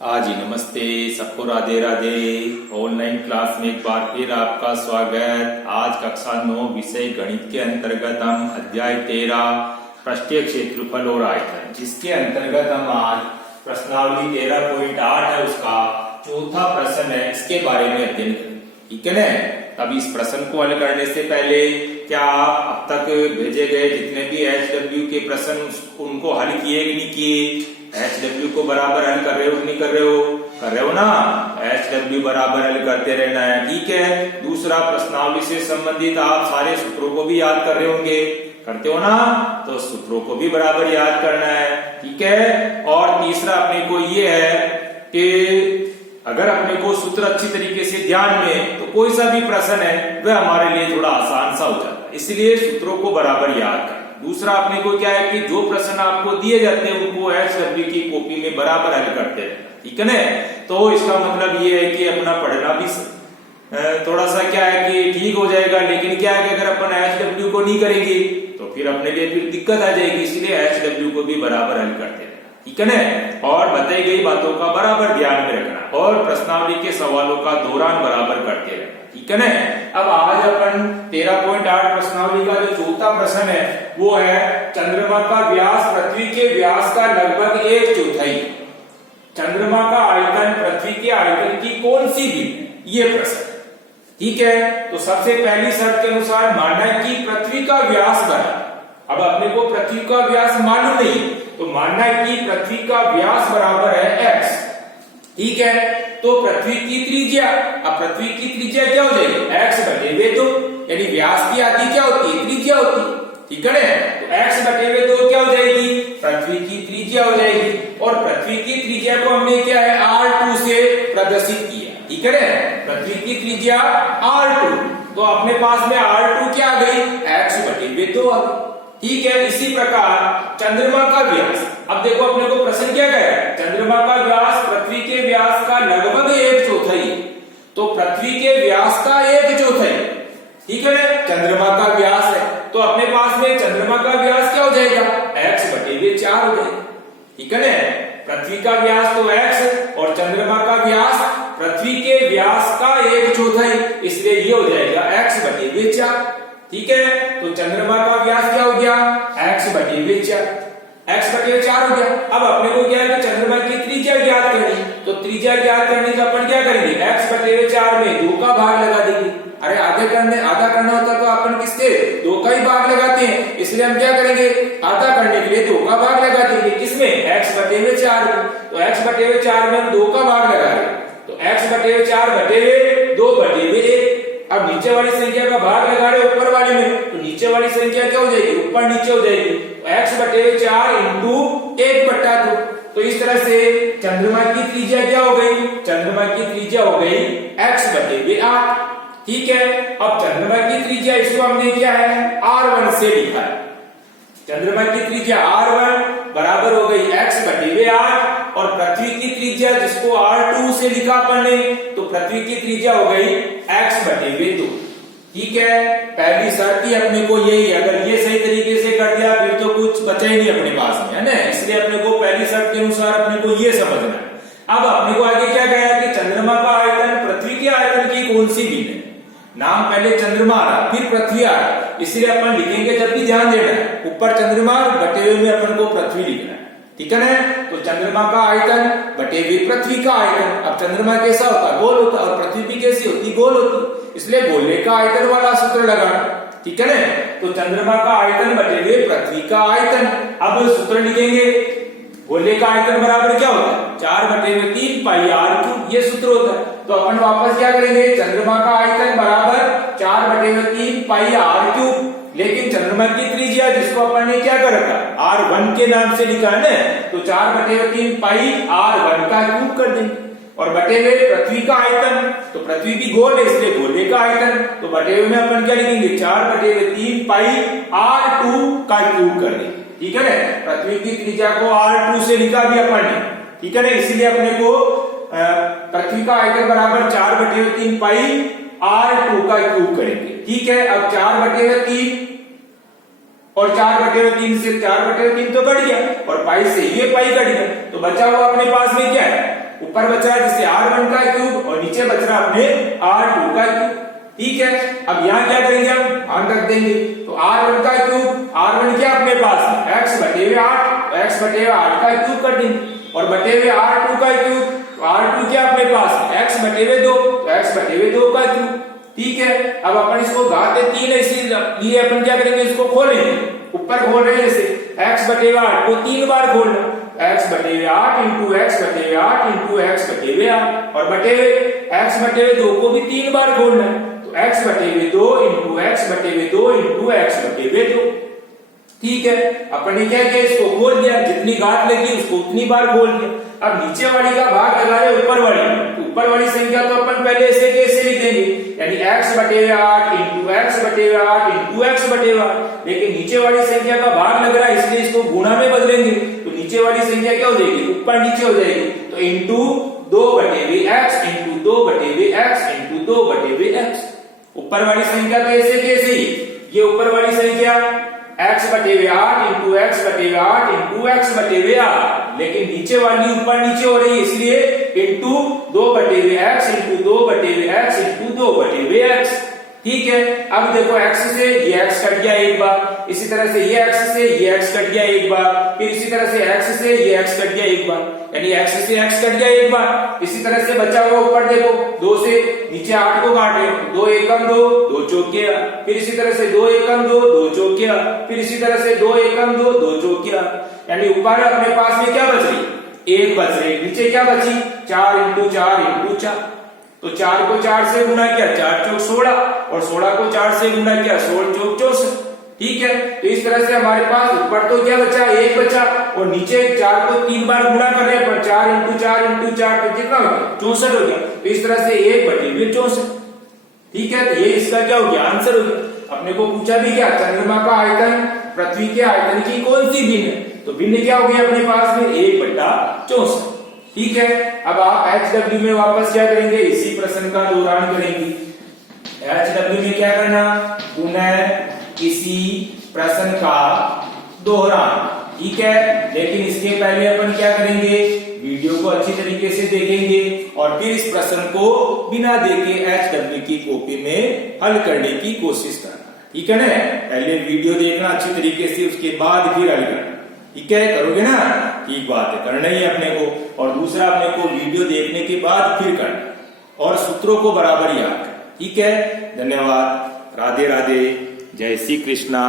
हाँ जी, नमस्ते सबको, राधे राधे। ऑनलाइन क्लास में एक बार फिर आपका स्वागत। आज कक्षा 9 विषय गणित के अंतर्गत हम अध्याय 13 पृष्ठीय क्षेत्रफल और आयतन, जिसके अंतर्गत हम आज प्रश्नावली 13.8 है उसका चौथा प्रश्न है, इसके बारे में अध्ययन करेंगे। ठीक है ना। तब इस प्रश्न को हल करने से पहले क्या आप अब तक भेजे गए जितने भी HW के प्रश्न उनको हल किए कि नहीं किए? HW को बराबर हल कर रहे हो कि नहीं कर रहे हो? कर रहे हो ना। HW बराबर हल करते रहना है। ठीक है। दूसरा, प्रश्नावली से संबंधित आप सारे सूत्रों को भी याद कर रहे होंगे, करते हो ना, तो सूत्रों को भी बराबर याद करना है। ठीक है। और तीसरा अपने को ये है कि अगर अपने को सूत्र अच्छी तरीके से ध्यान में, तो कोई सा भी प्रश्न है वह हमारे लिए थोड़ा आसान सा हो जाता है, इसलिए सूत्रों को बराबर याद करें। दूसरा अपने को क्या है कि जो प्रश्न आपको दिए जाते हैं उनको HW की कॉपी में बराबर हल करते हैं। ठीक है ना। तो इसका मतलब ये है कि अपना पढ़ना भी थोड़ा सा क्या है कि ठीक हो जाएगा, लेकिन क्या है कि अगर अपन HW को नहीं करेंगे तो फिर अपने लिए फिर दिक्कत आ जाएगी, इसलिए HW को भी बराबर हल करते हैं। ठीक है ना। और बताई गई बातों का बराबर ध्यान में रखना और प्रश्नावली के सवालों का दोहरान बराबर करते रहना। ठीक है ना। अब आज अपन 13.8 प्रश्नावली का जो चौथा प्रश्न है वो है चंद्रमा का व्यास पृथ्वी के व्यास का लगभग 1/4। चंद्रमा का आयतन पृथ्वी के आयतन की कौन सी भी, ये प्रश्न। ठीक है। तो सबसे पहली शर्त के अनुसार मानना है कि पृथ्वी का व्यास बराबर, अब अपने को पृथ्वी का व्यास मालूम नहीं, तो मानना है कि पृथ्वी का व्यास बराबर है x। ठीक है। तो पृथ्वी की त्रिज्या, अब पृथ्वी की त्रिज्या क्या हो जाएगी? x बटे वे 2, यानी व्यास की आधी क्या होती है? त्रिज्या होती है। ठीक है ना। तो x बटे वे 2 क्या हो जाएगी? पृथ्वी की त्रिज्या हो जाएगी। और पृथ्वी की त्रिज्या को हमने क्या है? R2 से प्रदर्शित किया। ठीक है ना। पृथ्वी की त्रिज्या R2, तो अपने पास में R2 क्या आ गई? x बटे वे 2 आ गई। ठीक है। इसी प्रकार चंद्रमा का व्यास, अब देखो अपने को प्रश्न क्या कह रहा है? चंद्रमा का व्यास पृथ्वी के व्यास का लगभग 1/4, तो पृथ्वी के व्यास का 1/4। ठीक है। चंद्रमा का व्यास है, तो अपने पास में चंद्रमा का व्यास क्या हो जाएगा? x बटे वे 4 हो जाएगा। ठीक है ना। पृथ्वी का व्यास तो x और चंद्रमा का व्यास पृथ्वी के व्यास का 1/4, इसलिए ये हो जाएगा x बटे वे 4। ठीक है। तो चंद्रमा का व्यास क्या हो गया? x बटे वे 4, x बटे वे 4 हो गया। अब अपने को क्या है कि चंद्रमा की त्रिज्या ज्ञात करनी, तो त्रिज्या ज्ञात करने का अपन क्या करेंगे? x बटे वे 4 में 2 का भाग लगा देंगे। अरे आधा करना होता तो अपन किससे? 2 का ही भाग लगाते हैं, इसलिए हम क्या करेंगे? आधा करने के लिए 2 का भाग लगा देंगे। किसमें? x बटे वे 4 में। तो x बटे वे 4 में हम 2 का भाग लगा रहे हैं, तो x बटे वे 4 बटे वे 2 बटे वे 1। अब नीचे वाली संख्या का भाग लगा रहे ऊपर वाली में, तो नीचे वाली संख्या क्या हो जाएगी? ऊपर नीचे हो जाएगी। तो x बटे 4 इंटू 1/2। तो इस तरह से चंद्रमा की त्रिज्या क्या हो गई? चंद्रमा की त्रिज्या हो गई x बटे वे 8। ठीक है। अब चंद्रमा की त्रिज्या, इसको हमने क्या है? R1 से लिखा है। चंद्रमा की त्रिज्या R1 बराबर हो गई x बटे वे 8, और पृथ्वी की त्रिज्या जिसको R2 से लिखा अपन ने, तो पृथ्वी की त्रिज्या हो गई x बटे वे 2। ठीक है। पहली शर्त ही अपने को यही, अगर ये सही तरीके से कर दिया फिर तो कुछ बचा ही नहीं अपने पास में, है ना। इसलिए अपने को पहली शर्त के अनुसार अपने को ये समझना है। अब अपने को आगे क्या कहा कि चंद्रमा का आयतन पृथ्वी के आयतन की कौन सी भी है। नाम पहले चंद्रमा आ रहा, फिर पृथ्वी आ रहा, इसलिए अपन लिखेंगे जब भी ध्यान देना है, ऊपर चंद्रमा बटे हुए में अपन को पृथ्वी लिखना है। ठीक है ना। तो चंद्रमा का आयतन बटे हुए पृथ्वी का आयतन। अब चंद्रमा कैसा होता? गोल होता, और पृथ्वी भी कैसी होती? गोल होती, इसलिए गोले का आयतन वाला सूत्र लगाना। ठीक है ना। तो चंद्रमा का आयतन बटे हुए पृथ्वी का आयतन। अब सूत्र लिखेंगे, गोले का आयतन बराबर क्या होता है? 4 बटे 3 पाई r3, ये सूत्र होता है। तो अपन वापस क्या करेंगे? चंद्रमा का आयतन बराबर 4 बटे 3 पाई r3, लेकिन चंद्रमा की त्रिज्या जिसको अपन ने क्या कर रखा? R1 के नाम से लिखा है ना, तो 4 बटे 3 पाई R1 का क्यूब कर देंगे। और बटे हुए पृथ्वी का आयतन, तो पृथ्वी भी गोल है इसलिए गोले का आयतन, तो बटे हुए में अपन क्या लिखेंगे? 4 बटे 3 पाई R2 का क्यूब कर देंगे। ठीक है ना। पृथ्वी की त्रिज्या को R2 से लिखा भी अपन ने। ठीक है ना। इसीलिए अपने को पृथ्वी का आयतन बराबर 4 बटे 3 पाई R2 का क्यूब करेंगे। ठीक है। अब 4 बटे 3 और 4/3 से 4/3 तो कट गया और पाई से ये पाई कट गया, तो बचा हुआ अपने पास में क्या है ऊपर बच रहा है जैसे R1 का क्यूब और नीचे बच रहा अपने R2 का क्यूब। ठीक है, अब यहाँ क्या करेंगे हम मान रख देंगे, तो R1 का क्यूब, R1 क्या अपने पास है x बटे हुए 8, x बटे हुए 8 का क्यूब कर देंगे और बटे हुए R2 का क्यूब, तो R2 क्या अपने पास है x बटे हुए 2, तो x बटे हुए 2 का क्यूब। ठीक है, अब अपन इसको घात 3 है इसलिए अपन क्या करेंगे इसको खोलेंगे, ऊपर खोल रहे हैं जैसे x बटे हुए 8 को 3 बार खोलना, x बटे हुए 8 इंटू x बटे हुए 8 इंटू x बटे हुए 8 और बटे हुए x बटे हुए 2 को भी 3 बार खोलना है, तो x बटे हुए 2 इंटू x बटे हुए 2 इंटू x बटे हुए 2। ठीक है, अपन ने क्या किया इसको खोल दिया, जितनी घात लगी उसको उतनी बार खोल दिया। अब नीचे वाली का भाग लगा रहे ऊपर वाली, ऊपर वाली संख्या तो अपन पहले ऐसे कैसे लिख देंगे, यानी x बटे हुए 8 इंटू x बटे हुए 8 इंटू x बटे हुए 8, लेकिन नीचे वाली संख्या का भाग लग रहा है इसलिए इसको गुणा में बदलेंगे, तो नीचे वाली संख्या क्या हो जाएगी ऊपर नीचे हो जाएगी, तो इंटू 2 बटे हुए x इंटू 2 बटे हुए x इंटू 2 बटे हुए x। ऊपर वाली संख्या तो ऐसे कैसे, ये ऊपर वाली संख्या x बटे हुए 8 इंटू x बटे हुए 8 इंटू x बटे हुए 8, लेकिन नीचे वाली ऊपर नीचे हो रही है इसलिए इंटू 2 बटे हुए x इंटू 2 बटे हुए x इंटू 2 बटे हुए x। ठीक है, अब देखो x से ये x कट गया एक बार, इसी तरह से ये x से ये x कट गया एक बार, फिर इसी तरह से x से ये x कट गया एक बार, यानी x से x कट गया एक बार। इसी तरह से बचा हुआ ऊपर देखो 2 से नीचे 8 को काटे, 2 एकम 2, 2 चौके, फिर इसी तरह से 2 एकम 2, 2 चौके, फिर इसी तरह से 2 एकम 2, 2 चौके, यानी ऊपर अपने पास में क्या बच रही, 1 बच रही, नीचे क्या बची 4 इंटू 4 इंटू 4, तो 4 को 4 से गुना किया 4 चौक 16 और 16 को 4 से गुना किया 16 चौक 64। ठीक है, तो इस तरह से हमारे पास ऊपर तो क्या बचा 1 बचा और नीचे 4 को 3 बार गुणा कर रहे हैं पर 4 इंटू 4 इंटू 4 तो कितना हो गया 64 हो गया, तो इस तरह से 1 बटे हुए 64। ठीक है, तो ये इसका क्या हो गया आंसर हो गया। अपने को पूछा भी क्या चंद्रमा का आयतन पृथ्वी के आयतन की कौन सी भिन्न है, तो भिन्न क्या हो गया अपने पास में 1 बटा 64। ठीक है, अब आप HW में वापस क्या करेंगे, इसी प्रश्न का दोहरान करेंगे। HW में क्या करना, पुनः इसी प्रश्न का दोहरान। ठीक है, लेकिन इसके पहले अपन क्या करेंगे, वीडियो को अच्छी तरीके से देखेंगे और फिर इस प्रश्न को बिना देखे HW की कॉपी में हल करने की कोशिश करना। ठीक है ना, पहले वीडियो देखना अच्छी तरीके से, उसके बाद फिर हल करना। ठीक है, करोगे ना, ठीक बात है, करना ही अपने को। और दूसरा अपने को वीडियो देखने के बाद फिर करना और सूत्रों को बराबर याद करना। ठीक है, धन्यवाद, राधे राधे, जय श्री कृष्णा।